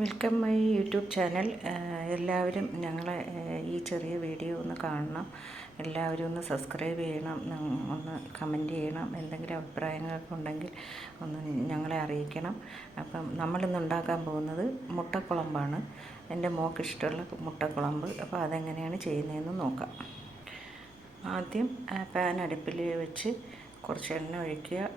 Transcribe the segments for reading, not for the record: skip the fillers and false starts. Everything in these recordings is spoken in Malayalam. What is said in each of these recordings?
Welcome my YouTube channel. എല്ലാവരും ഞങ്ങളെ ഈ ചെറിയ വീഡിയോ ഒന്ന് കാണണം. എല്ലാവരും ഒന്ന് സബ്സ്ക്രൈബ് ചെയ്യണം, ഒന്ന് കമൻറ്റ് ചെയ്യണം. എന്തെങ്കിലും അഭിപ്രായങ്ങളൊക്കെ ഉണ്ടെങ്കിൽ ഒന്ന് ഞങ്ങളെ അറിയിക്കണം. അപ്പം നമ്മളിന്ന് ഉണ്ടാക്കാൻ പോകുന്നത് മുട്ടക്കുളമ്പാണ്. എൻ്റെ മോൾക്ക് ഇഷ്ടമുള്ള മുട്ടക്കുളമ്പ്. അപ്പോൾ അതെങ്ങനെയാണ് ചെയ്യുന്നതെന്ന് നോക്കാം. ആദ്യം പാൻ അടുപ്പിൽ വെച്ച് കുറച്ച് എണ്ണ ഒഴിക്കുക.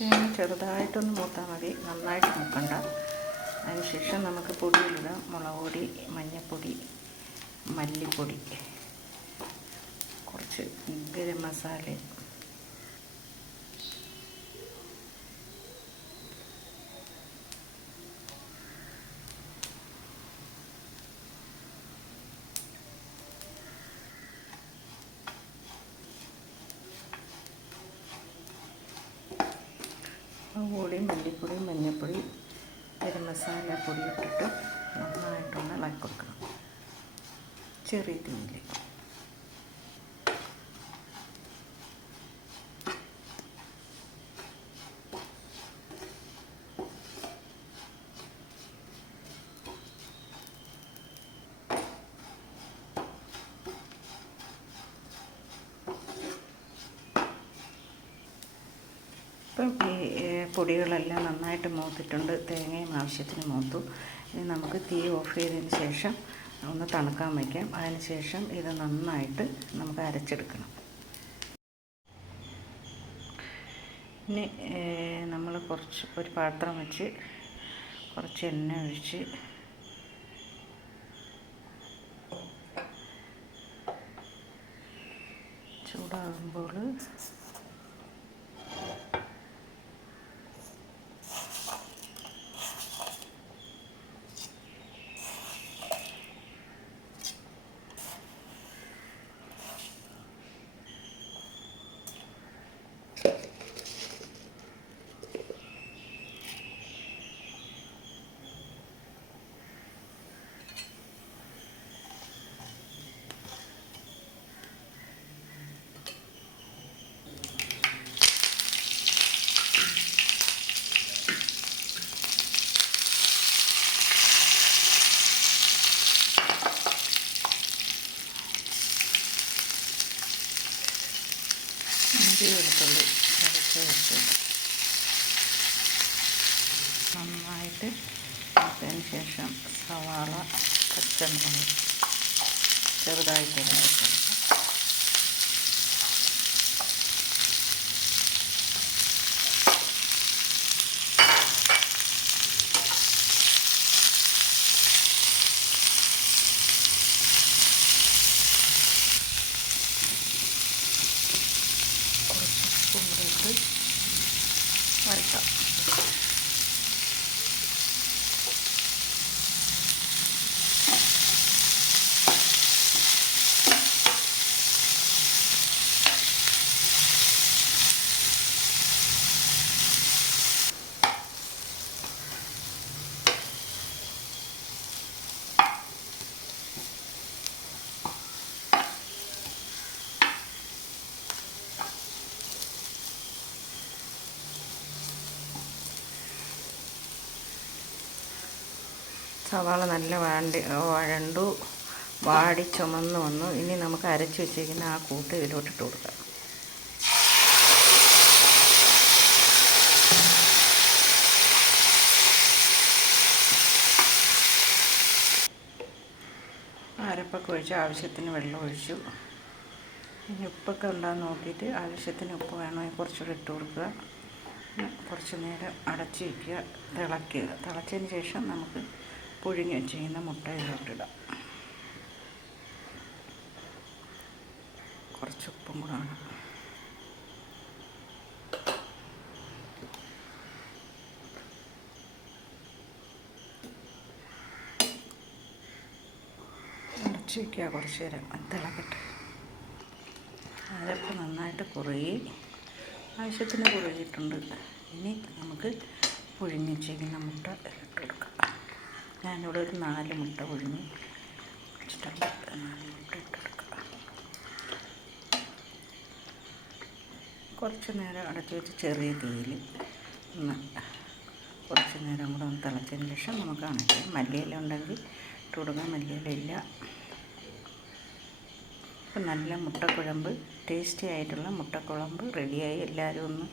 തേങ്ങ ചെറുതായിട്ടൊന്ന് മൂത്താൽ മതി, നന്നായിട്ട് മൂക്കണ്ട. അതിനുശേഷം നമുക്ക് പൊടിയിലിടാം. മുളക് പൊടി, മഞ്ഞൾപ്പൊടി, മല്ലിപ്പൊടി, കുറച്ച് ഗരം മസാല, പൊടി, മല്ലിപ്പൊടി, മഞ്ഞൾപ്പൊടി, ഗരം മസാല പൊടി ഇട്ടിട്ട് നന്നായിട്ടൊന്ന് ഇളക്കി കൊടുക്കണം ചെറിയ തീയിൽ. ഇപ്പം ഈ പൊടികളെല്ലാം നന്നായിട്ട് മൂത്തിട്ടുണ്ട്. തേങ്ങയും ആവശ്യത്തിന് മൂത്തു. ഇനി നമുക്ക് തീ ഓഫ് ചെയ്തതിന് ശേഷം ഒന്ന് തണുക്കാൻ വയ്ക്കാം. അതിന് ശേഷം ഇത് നന്നായിട്ട് നമുക്ക് അരച്ചെടുക്കണം. ഇനി നമ്മൾ ഒരു പാത്രം വെച്ച് കുറച്ച് എണ്ണ ഒഴിച്ച് ചൂടാകുമ്പോൾ ഇഞ്ചി വെളുത്തുള്ളി ചതച്ച് വെച്ച് നന്നായിട്ട് ഇട്ടതിന് ശേഷം സവാള, പച്ചമുളക് ചെറുതായിട്ട് വെക്കണം. കൂടിയിട്ട് വരട്ടാം. സവാള നല്ല വഴണ്ടു വാടി ചുമന്ന് വന്നു. ഇനി നമുക്ക് അരച്ച് വെച്ചിരിക്കുന്ന ആ കൂട്ട് ഇതിലോട്ടിട്ട് കൊടുക്കാം. അരപ്പൊക്കെ ഒഴിച്ച് ആവശ്യത്തിന് വെള്ളം ഒഴിച്ചു. ഇനി ഉപ്പൊക്കെ ഉണ്ടാകുന്ന നോക്കിയിട്ട് ആവശ്യത്തിന് ഉപ്പ് വേണമെങ്കിൽ കുറച്ചുകൂടി ഇട്ട് കൊടുക്കുക. കുറച്ച് നേരം അടച്ച് വയ്ക്കുക, തിളയ്ക്കുക. തിളച്ചതിന് ശേഷം നമുക്ക് പുഴുങ്ങി വെച്ചിരിക്കുന്ന മുട്ട ഇതിലോട്ടിടാം. കുറച്ച് ഉപ്പും കൂടെ വേണം. അടച്ച് വയ്ക്കുക, കുറച്ച് നേരം തിളക്കട്ടെ. അരപ്പ് നന്നായിട്ട് കുറുകി ആവശ്യത്തിന് കുറുകിയിട്ടുണ്ട്. ഇനി നമുക്ക് പുഴുങ്ങി വെച്ചിരിക്കുന്ന മുട്ട ഇട്ട് കൊടുക്കാം. ഞാനിവിടെ ഒരു 4 മുട്ട പുഴുങ്ങി വെച്ചിട്ടുണ്ട്. 4 മുട്ട ഇട്ട് കൊടുക്കുക. കുറച്ച് നേരം അടച്ച് വെച്ച് ചെറിയ തീയിൽ കുറച്ച് നേരം കൂടെ ഒന്ന് തിളച്ചതിന് ശേഷം നമുക്ക് അണയ്ക്കാം. മല്ലിയില ഉണ്ടെങ്കിൽ ഇട്ട് കൊടുക്കാം, മല്ലിയില ഇല്ല. ഇപ്പം നല്ല മുട്ടക്കുഴമ്പ്, ടേസ്റ്റി ആയിട്ടുള്ള മുട്ടക്കുഴമ്പ് റെഡിയായി. എല്ലാവരും ഒന്ന്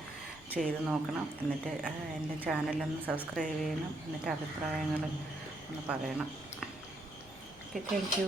ചെയ്ത് നോക്കണം. എന്നിട്ട് എൻ്റെ ചാനലൊന്ന് സബ്സ്ക്രൈബ് ചെയ്യണം. എന്നിട്ട് അഭിപ്രായങ്ങൾ ഒന്ന് പറയണം. Okay, thank you.